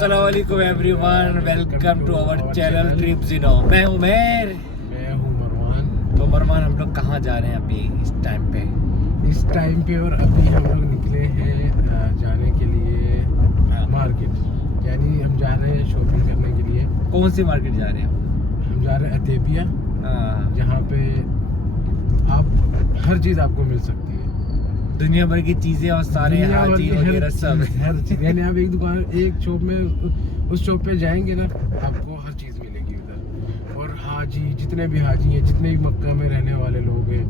अस्सलाम वालेकुम everyone, welcome to our channel Trip Zino. मैं उमेर, मैं हूँ मरवान। तो मरवान हम लोग कहाँ जा रहे हैं अभी इस टाइम पे? और अभी हम लोग निकले हैं जाने के लिए मार्केट, यानी हम जा रहे हैं शॉपिंग करने के लिए। कौन सी मार्केट जा रहे हैं? हम जा रहे हैं अतेबिया, हाँ, जहाँ पे आप हर चीज़ आपको मिल सकती है, दुनिया भर की चीज़ें और सारे दुनिया भर हाजी की वगैरह सब। हर चीज़। यानी आप एक शॉप में उस शॉप पे जाएंगे ना, आपको हर चीज़ मिलेगी उधर। और हाजी, जितने भी हाजी हैं, जितने भी मक्का में रहने वाले लोग हैं,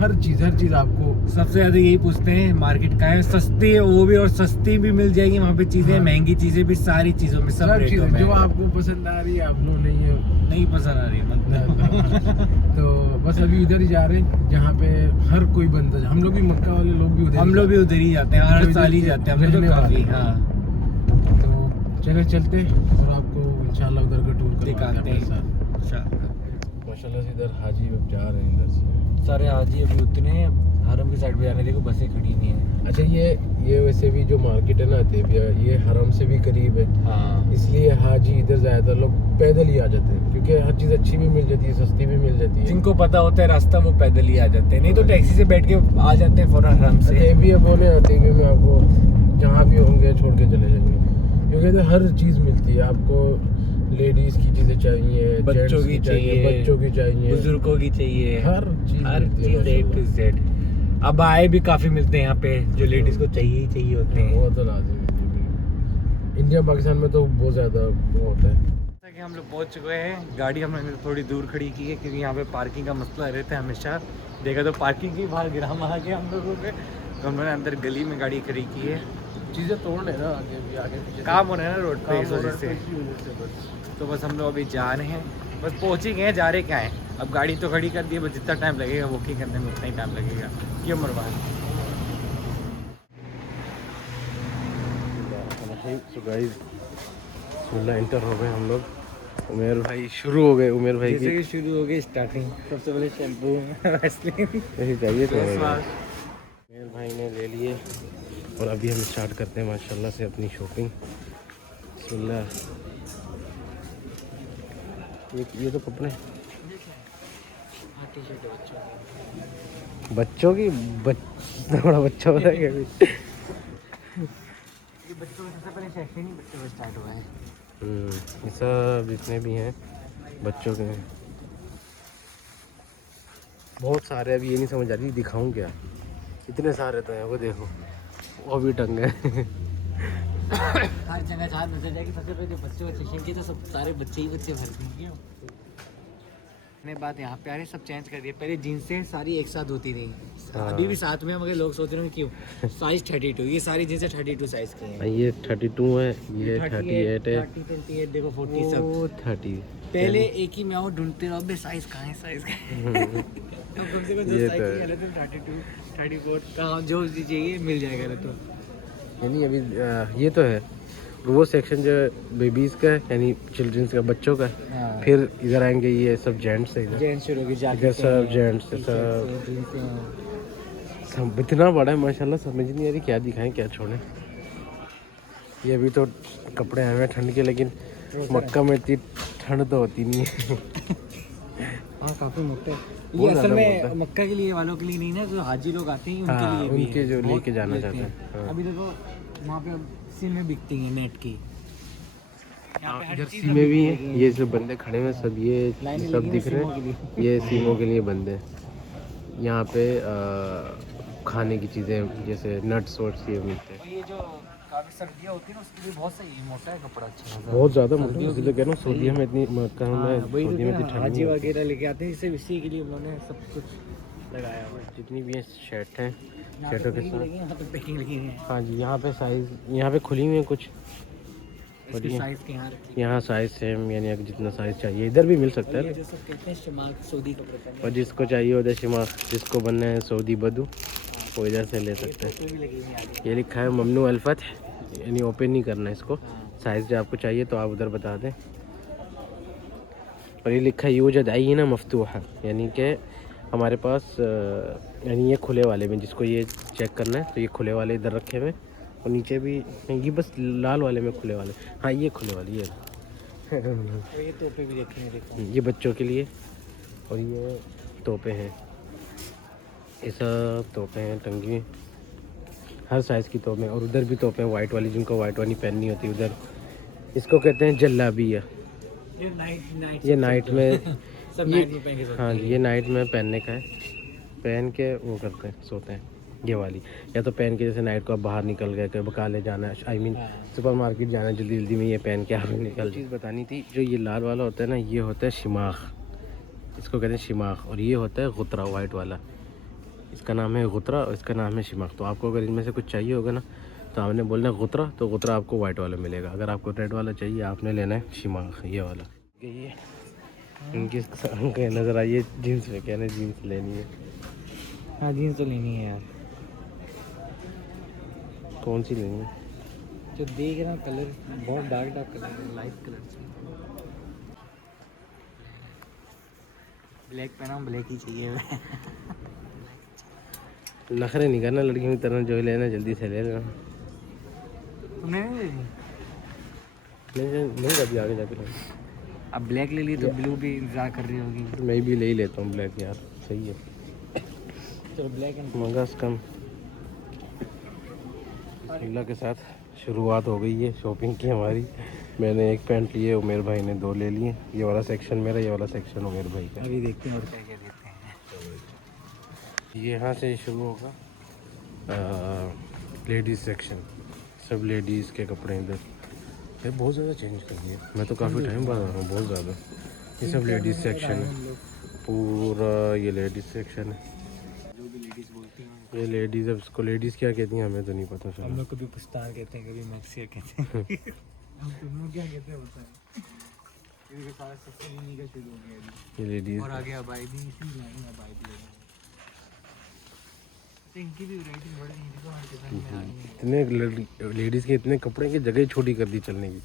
हर चीज़ आपको। सबसे ज़्यादा यही पूछते हैं मार्केट का है, सस्ती है वो भी, और सस्ती भी मिल जाएगी वहाँ पे चीज़ें, हाँ। महंगी चीज़ें भी, सारी चीज़ों में सब रेटों चीज़ें में। जो आपको पसंद आ रही है, आप लोग नहीं पसंद आ रही है मतलब। तो बस अभी उधर ही जा रहे हैं जहाँ पे हर कोई बंदा। हम लोग भी मक्का वाले लोग भी उधर, हम लोग भी उधर ही जाते हैं, हर जो साल ही इधर जाते हैं हम लोग रहने तो काफी। वाले। हाँ, तो चले चलते और आपको इंशाल्लाह उधर का टूर दिखाते हैं। माशाल्लाह से इधर हाजी अब जा रहे हैं इधर से। सारे हाजी अभी उतने हैं, हरम की साइड पे जाने, देखो बसें खड़ी नहीं है। अच्छा, ये वैसे भी जो मार्केट है ना अतेबिया, ये हरम से भी करीब है, हाँ, इसलिए हाजी इधर ज़्यादातर लोग पैदल ही आ जाते हैं, क्योंकि हर चीज़ अच्छी भी मिल जाती है, सस्ती भी मिल जाती है। जिनको पता होता है रास्ता वो पैदल ही आ जाते हैं, नहीं तो टैक्सी से बैठ के आ जाते हैं फौरन हरम से। अतेबिया बोले, अतेबिया में आपको जहाँ भी होंगे छोड़ के चले जाएंगे, क्योंकि इधर हर चीज़ मिलती है आपको। लेडीज़ की चीज़ें चाहिए, बच्चों जेंट्स की चाहिए, बच्चों की चाहिए, बुजुर्गों की चाहिए, हर चीज़ A to Z। अब आए भी काफी मिलते हैं यहाँ पे, जो लेडीज को चाहिए ही चाहिए होते हैं। वो तो लाजिम है। इंडिया पाकिस्तान में तो बहुत ज़्यादा वो होता है। जैसा कि हम लोग पहुँच चुके हैं, गाड़ी हमने थोड़ी दूर खड़ी की है क्योंकि यहाँ पे पार्किंग का मसला रहता है हमेशा। देखा तो पार्किंग के बाहर गिरा आ गया हम लोगों पे, तो हमने अंदर गली में गाड़ी खड़ी की है। चीज़ें तोड़ने ना आगे पीछे काम हो रहा है ना रोड पे, इस वजह से। बस। तो बस हम लोग अभी जा रहे हैं, बस पहुँच ही गए हैं, जा रहे क्या है। अब गाड़ी तो खड़ी कर दी है, बस जितना टाइम लगेगा बुकिंग करने में उतना ही टाइम लगेगा। क्यों मरवान? तो गाइस एंटर हो गए हम लोग। उमेर भाई शुरू हो गए। उमेर भाई जैसे की कि शुरू हो गई स्टार्टिंग, सबसे पहले शैम्पू वैसलीन यही चाहिए तो फेस वाश। उमेर भाई ने ले लिए और अभी हम स्टार्ट करते हैं माशाल्लाह से अपनी शॉपिंग। बिस्मिल्लाह। ये तो कपड़े बच्चों की थोड़ा बच्चा हो रहा है अभी। ये बच्चों का सबसे पहले सेक्शन ही बच्चों का स्टार्ट हुआ है। ये सब जितने भी हैं बच्चों के हैं, बहुत सारे। अभी ये नहीं समझ आ रही दिखाऊं क्या, इतने सारे तो हैं। वो देखो, वो भी टंग है। हर जगह जहाँ नजर जाएगी सबसे पहले जो बच्चों का सेक्शन की, तो सब सारे बच्चे ही बच्चे भर देंगे। बात यहाँ पे आ रही, सब चेंज कर दिए। पहले जीन्सें सारी एक साथ होती थी, हाँ। अभी भी साथ में, मगर लोग सोच रहे हैं क्यों साइज 32, ये सारी जीन्सें 32 साइज की हैं। ये 32 है, ये 38 है, 30, 28 देखो 40 सब। वो 30। पहले एक ही में आओ ढूंढते रहो, अबे साइज कहाँ है, साइज कहाँ है। तो कम से कम जो ये साइज तो की है। गलत है, 32, 34 कहाँ जो चीज़ चाहिए मिल जाएगा। तो यानी अभी ये तो है वो सेक्शन जो बेबीज का है, यानी चिल्ड्रंस का, बच्चों का है। हाँ। फिर इधर आएंगे ये सब जेंट्स है, इधर जेंट्स शुरू होगी, इधर सब जेंट्स है, सब इतना बड़ा है माशाल्लाह, समझ नहीं आ रही क्या दिखाएं क्या छोड़ें। ये अभी तो कपड़े आए हुए हैं ठंड के, लेकिन मक्का में इतनी ठंड तो होती नहीं है। हाँ, काफी मोटे। ये बहुत असल ज़्यादा में मोटा। मक्का के लिए वालों के लिए नहीं ना, जो हाजी लोग आते हैं उनके हाँ, लिए भी उनके है। जो बहुत लेके जाना लेते चाहते हैं। हैं। हाँ। अभी देखो वहाँ पे सील में बिकती है नेट की। यहाँ पे हर इधर चीज़ सीमें अभी भी बिकती हैं, ये जो बंदे खड़े हुए हैं सब, ये लाइनें सब लगी दिख हैं रहे सीमों के हैं, लिए। ये सीमों के लिए बंदे हैं। यहाँ पे खाने की चीज़ें जैसे नट्स वट्स ये मिलते हैं। और ये जो काफी सर्दियाँ होती है ना, उसके लिए बहुत सही है, मोटा है कपड़ा, अच्छा बहुत ज़्यादा मोटा, सर्दियों इसलिए कह रहा हूँ सही सऊदीया है। में इतनी मक्का में हाँ, वही तो सऊदीया में इतनी ठंड हाजी नहीं होती। वगैरह लेके आते हैं, इसे इसी के लिए उन्होंने सब कुछ लगाया हुआ है। जितनी भी हैं शर्ट हैं, यहाँ पे शर्टों के पैकिंग साथ। लगी है, यहाँ पे पैकिंग लगी है। हाँ जी, यहाँ पे साइज़, यहाँ पे खुली हुई हैं कुछ, इसके साइज के यहाँ रखी यहाँ साइज़ सेम, यानी अगर जितना साइज़ चाहिए इधर भी मिल सकता है। ये है। जो सब कहते हैं शिमाक सऊदी कपड़े पहने, और जिसको चाहिए उधर शिमाख, जिसको बनना है सऊदी बदू, वो इधर से ले सकते हैं। फोटो भी लगी हुई है आगे। ये लिखा है ममनू अल्फत, यानी ओपन नहीं करना है इसको। हाँ। साइज़ जो आपको चाहिए तो आप उधर बता दें। और ये लिखा है यूजद आई ना मफ्तूहा, यानी कि हमारे पास यानी ये खुले वाले में, जिसको ये चेक करना है तो ये खुले वाले इधर रखे हुए, और नीचे भी ये बस लाल वाले में खुले वाले, हाँ ये खुले वाले ये ये तोपे भी देखेंगे, देखो ये बच्चों के लिए। और ये तोपे हैं, ये सब तोपे हैं टंगी, हर साइज़ की तोपे हैं। और उधर भी तोपे हैं वाइट वाली, जिनको वाइट वाली पहननी होती है उधर, इसको कहते हैं जल्लाबिया। ये नाइट में सब ये नाइट में पहन के सोते हाँ हैं। ये नाइट में पहनने का है, पहन के वो करते हैं सोते हैं ये वाली। या तो पहन के जैसे नाइट को आप बाहर निकल गए, कहीं बकाले जाना है, आई मीन सुपर मार्केट जाना है, जल्दी जल्दी में ये पहन के आप निकल। चीज़ बतानी थी, जो ये लाल वाला होता है ना, ये होता है शिमाख, इसको कहते हैं शिमाख। और ये होता है गुतरा वाइट वाला, इसका नाम है गुतरा और इसका नाम है शिमाख। तो आपको अगर इनमें से कुछ चाहिए होगा ना, तो आपने बोलना गुतरा, तो गुतरा आपको वाइट वाला मिलेगा। अगर आपको रेड वाला चाहिए, आपने लेना है शिमाख, ये वाला। ये इनकी नज़र आई है जीन्स में, कहना जीन्स लेनी है। हाँ जीन्स तो लेनी है यार। कौन सी लेनी है? जो देख रहा कलर बहुत डार्क डार्क कलर है, लाइट कलर से। ब्लैक पहना, ब्लैक ही चाहिए। नखरे नहीं करना लड़कियों की तरह, जो लेना जल्दी से ले लेना। तुमने नहीं लेनी? नहीं कभी आगे जाके लेना। अब ब्लैक ले ली तो ब्लू भी इंतजार कर रही होगी। मैं भी ले ही लेता हूँ ब्लैक यार, सही है। चलो ब्लैक एंड मंगा कम। अल्लाह के साथ शुरुआत हो गई है शॉपिंग की हमारी। मैंने एक पैंट लिए, उमेर भाई ने 2 ले लिए। ये वाला सेक्शन मेरा, ये वाला सेक्शन उमेर भाई का। अभी देखते हैं और क्या क्या देते हैं। ये यहाँ से शुरू होगा लेडीज़ सेक्शन, सब लेडीज़ के कपड़े इधर। ये बहुत ज़्यादा चेंज कर दिया, मैं तो काफ़ी टाइम बाद आ रहा हूँ, बहुत ज़्यादा। ये सब लेडीज़ सेक्शन है पूरा, ये लेडीज़ सेक्शन है। जो भी लेडीज़ बोलती हैं, ये लेडीज़, अब इसको लेडीज़ क्या कहती हैं हमें तो नहीं पता हम चला। लोग कभी पुस्तार कहते हैं, कभी मैक्सियर कहते हैं। हम तुम लोग क्या कहते हैं पता है? ये सारा सबसे यूनिक का शुरू हो गया अभी। ये लेडीज़ और आगे अबाई भी इसी लाइन में अबाई भी लगा। इनकी भी वैरायटी बढ़ रही है, देखो हर जगह में आ रही है। इतने लेडीज़ के इतने कपड़े की जगह ही छोटी कर दी चलने की।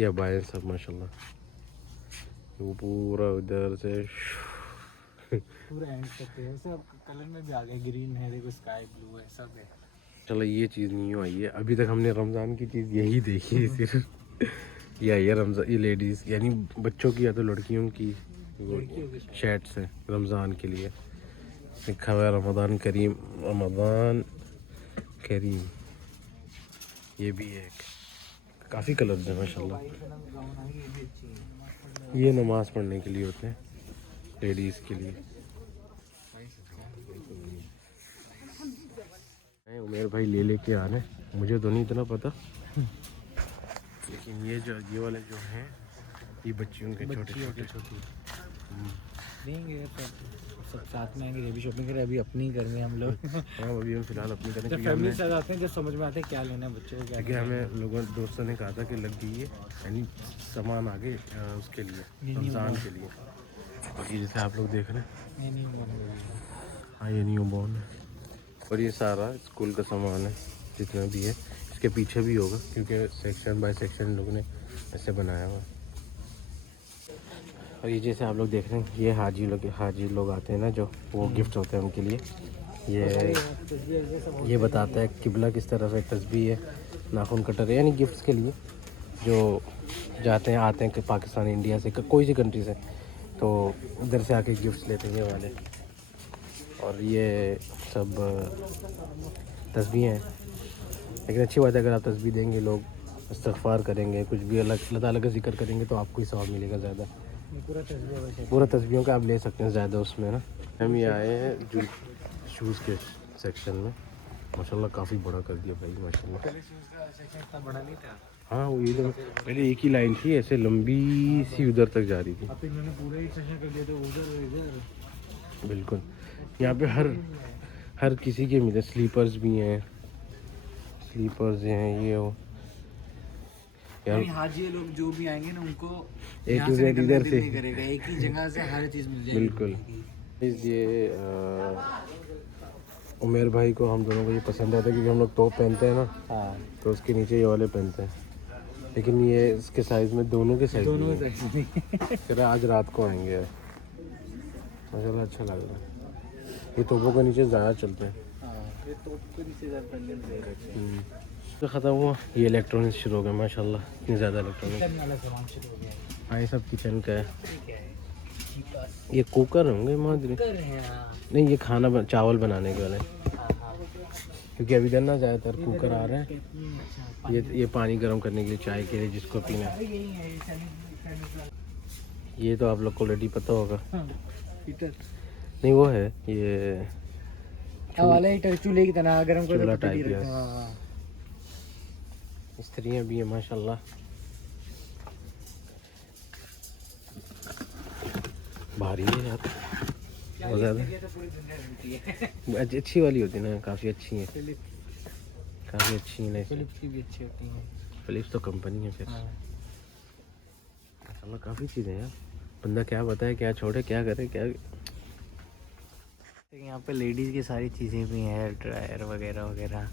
ये बाय सब माशाल्लाह, वो पूरा उधर से पूरा एंड करते हैं। सब कलर में भी आ गए, ग्रीन है, देखो स्काई ब्लू है, सब है। चलो ये चीज़ नहीं आई है अभी तक, हमने रमज़ान की चीज़ यही देखी है सिर्फ। ये आई है रमज़ान, ये लेडीज़ यानी बच्चों की या तो लड़कियों की शर्ट्स है रमज़ान के लिए। लिखा हुआ है रमज़ान करीम, रमज़ान करीम। ये भी है, काफ़ी कलर्स हैं माशाल्लाह। ये नमाज़ पढ़ने के लिए होते हैं लेडीज़ के लिए। उमेर भाई ले लेके आ रहे हैं, मुझे तो नहीं इतना पता, लेकिन ये वाले जो हैं ये बच्चियों के छोटे छोटे देंगे सब साथ में आएंगे, ये भी शॉपिंग करें। अभी अपनी ही करनी है हम लोग। हाँ अभी हम फिलहाल अपनी करें, जब क्योंकि फैमिली हमें साथ आते हैं, जब समझ में आता है क्या लेना है बच्चों को, क्या क्योंकि हमें लोगों दोस्तों ने कहा था कि लग गई है यानी सामान आगे उसके लिए रमज़ान के लिए। बाकी जैसे आप लोग देख रहे हैं, हाँ ये न्यू बॉर्न है। और ये सारा स्कूल का सामान है जितना भी है, इसके पीछे भी होगा क्योंकि सेक्शन बाय सेक्शन लोग ने ऐसे बनाया हुआ है। और ये जैसे आप लोग देख रहे हैं, ये हाजी लोग आते हैं ना, जो वो गिफ्ट होते हैं उनके लिए। ये बताता है किबला किस तरह से, तस्बीह है, नाखून कटर है, यानी गिफ्ट्स के लिए जो जाते हैं आते हैं कि पाकिस्तान इंडिया से कोई सी कंट्री से, तो उधर से आके गिफ्ट्स लेते हैं ये वाले। और ये सब तस्बीह हैं, लेकिन अच्छी बात है अगर आप तस्बीह देंगे, लोग इस्तग़फ़ार करेंगे, कुछ भी अल्लाह ताला का जिक्र करेंगे तो आपको ही सवाब मिलेगा ज़्यादा। पूरा तस्बीहों का आप ले सकते हैं ज़्यादा उसमें ना। हम ये आए हैं जो शूज़ के सेक्शन में, माशाल्लाह काफ़ी बड़ा कर दिया भाई माशाल्लाह। इतना बड़ा नहीं था। हाँ वो ये तो पहले एक ही लाइन थी ऐसे लंबी सी उधर तक जा रही थी। अब इन्होंने पूरा ही सेशन कर दिया, तो उधर इधर। बिल्कुल, यहाँ पे हर किसी के मिले, स्लीपर्स भी हैं, स्लीपर्स हैं, ये हो यार हाजी लोग जो भी आएंगे ना, उनको एक यहाँ से इधर निकलने दिल से नहीं करेगा, एक ही जगह से हर चीज़ मिल जाएगी। बिल्कुल। ये उमेर भाई को, हम दोनों को ये पसंद आता है क्योंकि हम लोग टॉप पहनते हैं ना, हाँ तो उसके नीचे ये वाले पहनते हैं, लेकिन ये इसके साइज़ में दोनों के साइज़ दोनों में से फिर आज रात को आएंगे माशाल्लाह, अच्छा लग रहा है। ये तोपों के नीचे ज़्यादा चलते हैं। ये तो पूरी से ज़्यादा बंडल दे रखे हैं। तो ख़त्म हुआ, ये इलेक्ट्रॉनिक्स शुरू हो गया माशाल्लाह, इतनी ज़्यादा इलेक्ट्रॉनिक्स। किचन वाला सामान शुरू हो गया है। हाँ ये सब किचन का है। ठीक है ये कुकर होंगे मादरी, कर रहे हैं। हाँ नहीं ये खाना चावल बनाने के वाले, हाँ हाँ। क्योंकि अभी इधर ना ज़्यादातर कुकर आ रहे हैं। अच्छा ये पानी गर्म करने के लिए, चाय के लिए जिसको पीना है। यही है ये चाइनीज़ ये तो आप लोग को ऑलरेडी पता होगा। हीटर नहीं वो है ये वाला हीटर, चूल्हे की तरह गर्म कर चूल्हा देते टाइप हैं। है। हाँ स्त्रियाँ भी है माशाल्लाह। भारी है यार बहुत ज़्यादा। ये तो पूरी दुनिया बनती है। अच्छी वाली होती है ना, काफ़ी अच्छी है, काफ़ी अच्छी है। फिलिप्स की भी अच्छी होती हैं। फिलिप्स तो कंपनी है फिर। हाँ। माशाल्लाह काफ़ी चीज़ें हैं यार, बंदा क्या बताए, क्या छोड़े, क्या करे, क्या। यहाँ पे लेडीज़ की सारी चीज़ें भी हैं, हेयर ड्रायर वगैरह वगैरह,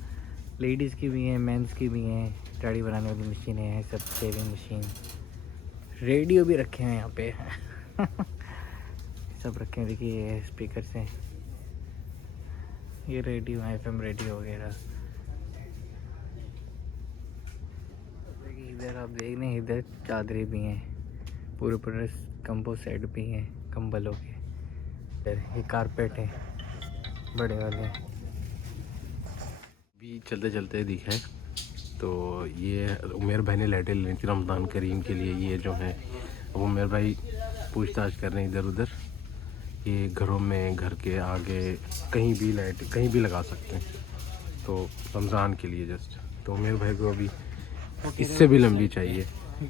लेडीज़ की भी हैं, मेंस की भी हैं, दाढ़ी बनाने वाली मशीनें हैं, सब शेविंग मशीन, रेडियो भी रखे हैं यहाँ पे। सब रखे हैं, देखिए ये स्पीकर से, ये रेडियो है, FM रेडियो वगैरह। देखिए इधर आप देख रहे हैं, इधर चादरें भी हैं, पूरे पूरे कंबो सेट भी हैं कंबलों के। इधर ये कारपेट है बड़े वाले। भी चलते चलते दिखा है तो ये उमेर भाई ने लाइटें लेनी थी रमज़ान करीम के लिए। ये जो है अब उमेर भाई पूछताछ कर रहे हैं इधर उधर, ये घरों में, घर के आगे कहीं भी लाइट कहीं भी लगा सकते हैं, तो रमज़ान के लिए जस्ट। तो उमेर भाई को अभी इससे भी लंबी चाहिए।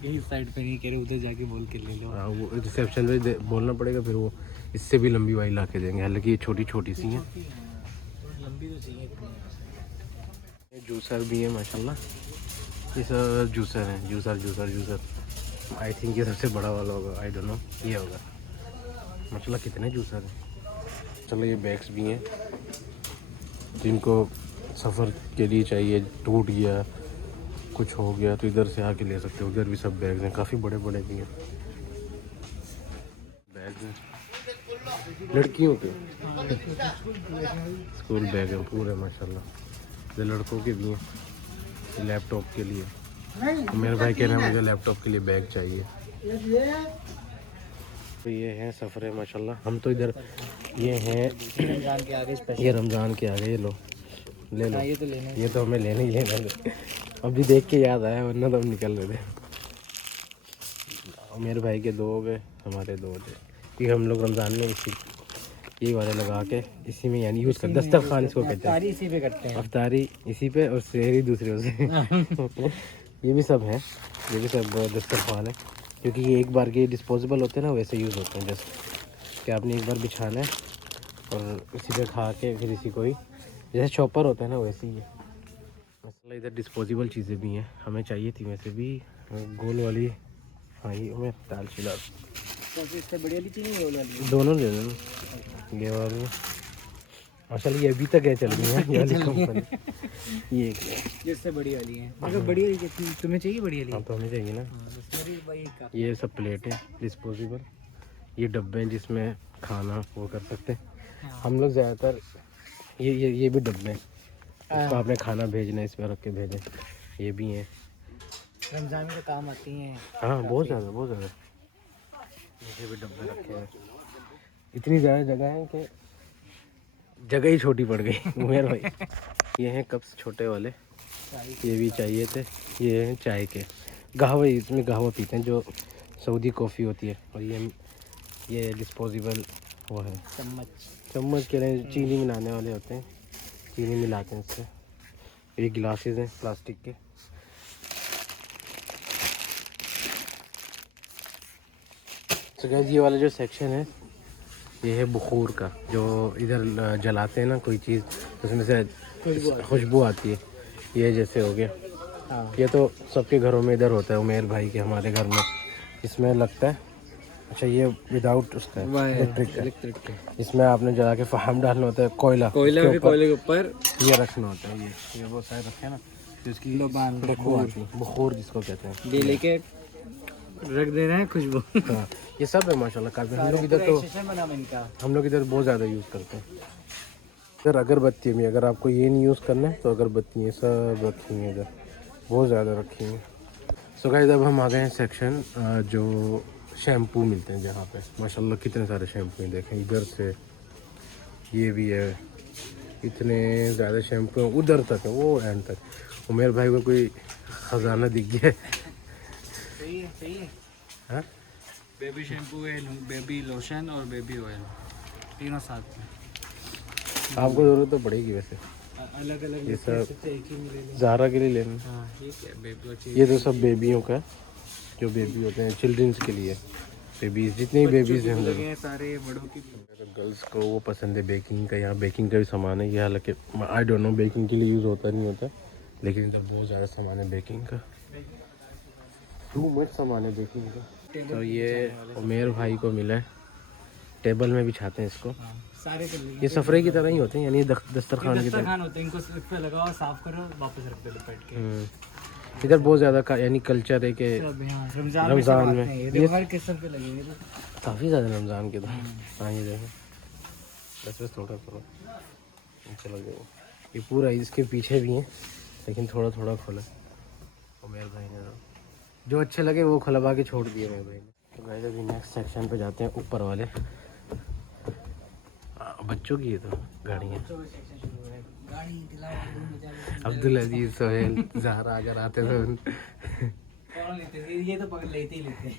इस साइड पे नहीं कह रहे, उधर जाके बोल के ले लो। हाँ वो रिसेप्शन पे बोलना पड़ेगा, फिर वो इससे भी लंबी वाली ला के देंगे, हालांकि ये छोटी छोटी सी हैं। लंबी तो चाहिए इतनी। जूसर भी है माशाल्लाह, ये सब जूसर हैं, जूसर आई थिंक ये सबसे बड़ा वाला होगा, आई डोंट नो ये होगा। माशाल्लाह कितने जूसर हैं। चलो ये बैग्स भी हैं जिनको सफ़र के लिए चाहिए, टूट गया कुछ हो गया तो इधर से आके ले सकते हो। उधर भी सब बैग्स हैं, काफ़ी बड़े बड़े भी हैं बैग्स हैं, लड़कियों के स्कूल बैग हैं पूरे माशाल्लाह। ये लड़कों के भी हैं, लैपटॉप के लिए। मेरे भाई कह रहे हैं मुझे लैपटॉप के लिए बैग चाहिए। तो ये है सफ़र माशाल्लाह। हम तो इधर ये हैं रमजान के आगे स्पेशल। ये रमज़ान के आगे, ये लो ले लो। ये तो लेना ये तो हमें लेना ही लेना है। अभी देख के याद आया, वरना तो हम निकल रहे थे। मेरे भाई के 2 हो गए, हमारे 2 थे, क्योंकि हम लोग रमज़ान में यही वाले लगा के इसी में यानी यूज़ कर, दस्तरखान इसको कहते हैं। इसी पे करते हैं अफ्तारी इसी पे और सहरी दूसरे से। ये भी सब है, ये भी सब दस्तरखान है, क्योंकि ये एक बार के डिस्पोजेबल होते हैं ना, वैसे यूज़ होते हैं। जैसे कि आपने एक बार बिछाना है और इसी पे खा के फिर इसी को ही, जैसे चॉपर होता है ना वैसे ही है। मसला इधर डिस्पोजेबल चीज़ें भी हैं, हमें चाहिए थी वैसे भी गोल वाली। हाँ ये हमें दाल चिला इससे बड़ी वाली चाहिए, ये वाली दोनों ले लेना। ये वाली माशाल्लाह ये अभी तक है चल रही है, ये वाली कंपनी। ये जिससे बड़ी वाली है, मगर बड़ी वाली कितनी तुम्हें चाहिए? बड़ी वाली हाँ तो हमें चाहिए ना। ये सब प्लेटें डिस्पोजेबल, ये डब्बे हैं जिसमें खाना वो कर सकते हैं हम लोग ज़्यादातर। ये भी डब्बे हैं, इसको आपने खाना भेजना है, इसमें रख के भेजें। ये भी हैं, रमज़ान में काम आती हैं। हाँ बहुत ज़्यादा। ये भी डब्बे रखे हैं, इतनी ज़्यादा जगह है कि जगह ही छोटी पड़ गई। उमेर भाई ये हैं कप्स छोटे वाले, ये भी चाहिए थे। ये हैं चाय के कहवे, इसमें कहवा पीते हैं जो सऊदी कॉफ़ी होती है। और ये डिस्पोजेबल वो है चम्मच के लिए, चीनी मिलाने वाले होते हैं, चीनी मिलाते हैं इससे। ये गिलासेस हैं प्लास्टिक के। तो गाइस ये वाला जो सेक्शन है ये है बुखूर का, जो इधर जलाते हैं ना कोई चीज़, उसमें से खुशबू आती है। ये जैसे हो गया, ये तो सबके घरों में इधर होता है, उमेर भाई के हमारे घर में इसमें लगता है। अच्छा ये विदाउट उसका इलेक्ट्रिक का, इसमें आपने जला के फहाम डालना होता है, कोयले के ऊपर ये रखना होता है। ये वो साइड रखे हैं ना, तो इसकी बुखूर जिसको कहते हैं, ये लेके रख देना है खुशबू। हाँ ये सब है माशाल्लाह काफ़ी। हम लोग इधर बहुत ज़्यादा यूज़ करते हैं। इधर अगरबत्ती में, अगर आपको ये नहीं यूज़ करना है तो अगरबत्ती ये सब रखी हैं इधर, बहुत ज़्यादा रखी हैं। सो गाइस अब हम आ गए हैं सेक्शन जो शैम्पू मिलते हैं, जहाँ पे माशाल्लाह कितने सारे शैम्पू हैं। देखें इधर से ये भी है, इतने ज़्यादा शैम्पू हैं, उधर तक है, वो एंड तक। उमेर भाई को कोई ख़जाना दिख गया है। सही है, सही है। हाँ बेबी शैम्पू है, बेबी लोशन और बेबी ऑयल, तीनों साथ में। आपको ज़रूरत तो पड़ेगी वैसे, अलग अलग ये सब एक ही मिलेगा। ज़ारा के लिए लेना। हाँ ठीक है, बेबी ये तो सब बेबियों का, जो बेबी होते हैं चिल्ड्रंस के लिए, बेबीज़ जितनी बेबीज़ हैं हम लोग। सारे बड़ों की। गर्ल्स को वो पसंद है बेकिंग का, यहाँ बेकिंग का भी सामान है। ये हालांकि आई डोंट नो बेकिंग के लिए यूज़ होता नहीं होता, लेकिन इधर बहुत ज़्यादा सामान है बेकिंग का, टू मच सामान है बेकिंग का। तो ये उमेर भाई को मिला है, टेबल में बिछाते हैं इसको। सारे ये सफरे की तरह ही होते हैं, यानी दस्तरखान की तरह होते हैं, इनको इस पे लगाओ, साफ करो, वापस रख दो लपेट के। इधर बहुत ज़्यादा यानी कल्चर है कि रमज़ान में ये हर किस्म के लगे हैं। काफ़ी ज़्यादा रमज़ान के तो। हाँ ये देखो, बस थोड़ा थोड़ा चलो गया, ये पूरा इसके पीछे भी हैं, लेकिन थोड़ा थोड़ा खोला उमेर भाई ने। जो अच्छे लगे वो खुलवा के छोड़ दिए मेरे भाई ने। तो गाइस अभी नेक्स्ट सेक्शन पे जाते हैं, ऊपर वाले बच्चों की है तो गाड़ियाँ। अब्दुल अजीज, सोहेल, ज़हरा अगर आते तो ये तो पकड़ लेते ही लेते।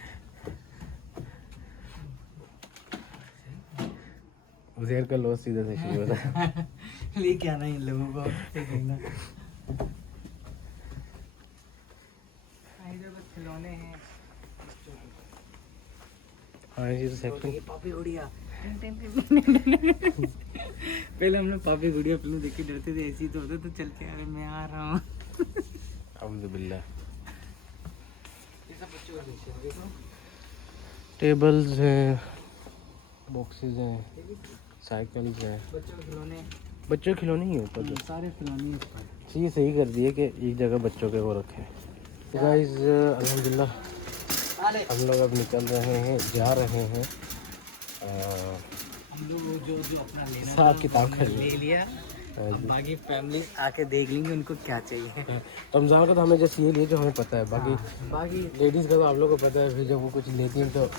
उज़ैर का लॉस सीधा से शुरू होता लेके आना इन लोगों को। खिलौने हैं। हाँ ये सेक्शन पापी गुड़िया। पहले हमने पापी गुड़िया फिल्म देखी, डरते थे, ऐसी तो होते तो चलते आ रहे, मैं आ रहा हूँ। अल्हम्दुलिल्लाह। ये सब बच्चों का सेक्शन है, देखो। टेबल्स हैं, बॉक्सेस हैं, साइकिल्स हैं, बच्चों के खिलौने ही होता है। सारे खिलौने ये सही कर दिए कि एक जगह बच्चों के वो रखे। तो गाइस अल्हम्दुलिल्लाह हम लोग अब निकल रहे हैं, जा रहे हैं। हम लोग जो अपना लेना हिसाब किताब कर ले लिया, अब बाकी फैमिली आके देख लेंगे उनको क्या चाहिए। रमज़ान का तो हमें जैसे ये लिए जो हमें पता है, बाकी लेडीज़ का तो आप लोगों को पता है, फिर जब वो कुछ लेती हैं तो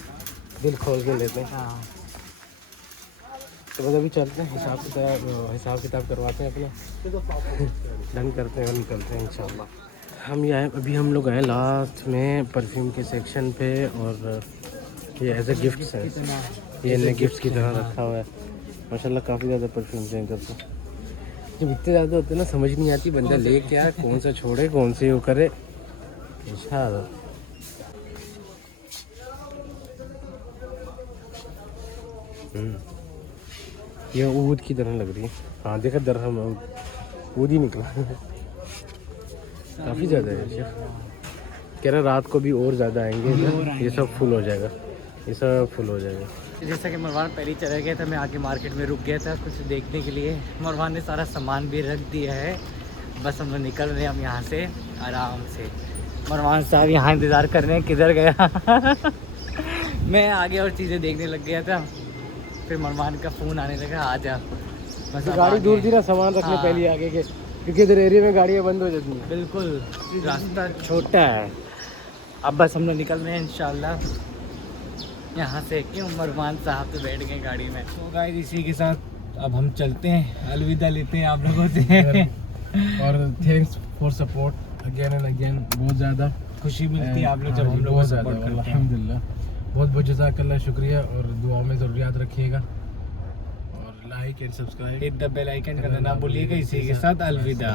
दिल खोल के लेते हैं। हाँ तो बस अभी चलते हैं, हिसाब किताब करवाते हैं अपना, डन करते हैं और निकलते हैं इंशाल्लाह। हम ये आए, अभी हम लोग आए लास्ट में परफ्यूम के सेक्शन पे, और ये एज ए गिफ्ट्स है, ये इन्हें गिफ्ट्स की तरह रखा हुआ है। माशाल्लाह काफ़ी ज़्यादा परफ्यूम्स हैं इधर। तो जब इतने ज़्यादा होते हैं ना, समझ नहीं आती बंदा ले क्या, कौन सा छोड़े कौन से वो करे इंशाल्लाह। ये ऊद की तरह लग रही है। हाँ देखा दरहम ऊद ही निकला। काफ़ी ज़्यादा है शेख, कह रहा रात को भी और ज़्यादा आएंगे, ये सब फुल हो जाएगा, ये सब फुल हो जाएगा। जैसा कि मरवान पहले चला गया था, मैं आके मार्केट में रुक गया था कुछ देखने के लिए। मरवान ने सारा सामान भी रख दिया है, बस हम लोग निकल रहे हैं हम यहाँ से आराम से। मरवान साहब यहाँ इंतज़ार कर रहे हैं, किधर गया। मैं आगे और चीज़ें देखने लग गया था, फिर मरवान का फ़ोन आने लगा, आ जा। बस गाड़ी दूर थी ना, सामान रखने पहले आगे के, क्योंकि इधर एरिया में गाड़ियाँ बंद हो जाती हैं। बिल्कुल, रास्ता छोटा है। अब बस हम लोग निकल रहे हैं इंशाल्लाह यहाँ से, क्यों मरवान साहब तो बैठ गए गाड़ी में। तो गाइस इसी के साथ अब हम चलते हैं, अलविदा लेते हैं आप लोगों से। और thanks for support again and again, बहुत ज़्यादा खुशी मिलती है आप लोग जब हम लोग को सपोर्ट करते हैं। अल्हम्दुलिल्लाह, बहुत बहुत जज़ाकल्लाह, शुक्रिया, और दुआ में ज़रूर याद रखिएगा, और like and subscribe, hit the bell icon करना ना भूलिएगा। इसी के साथ अलविदा।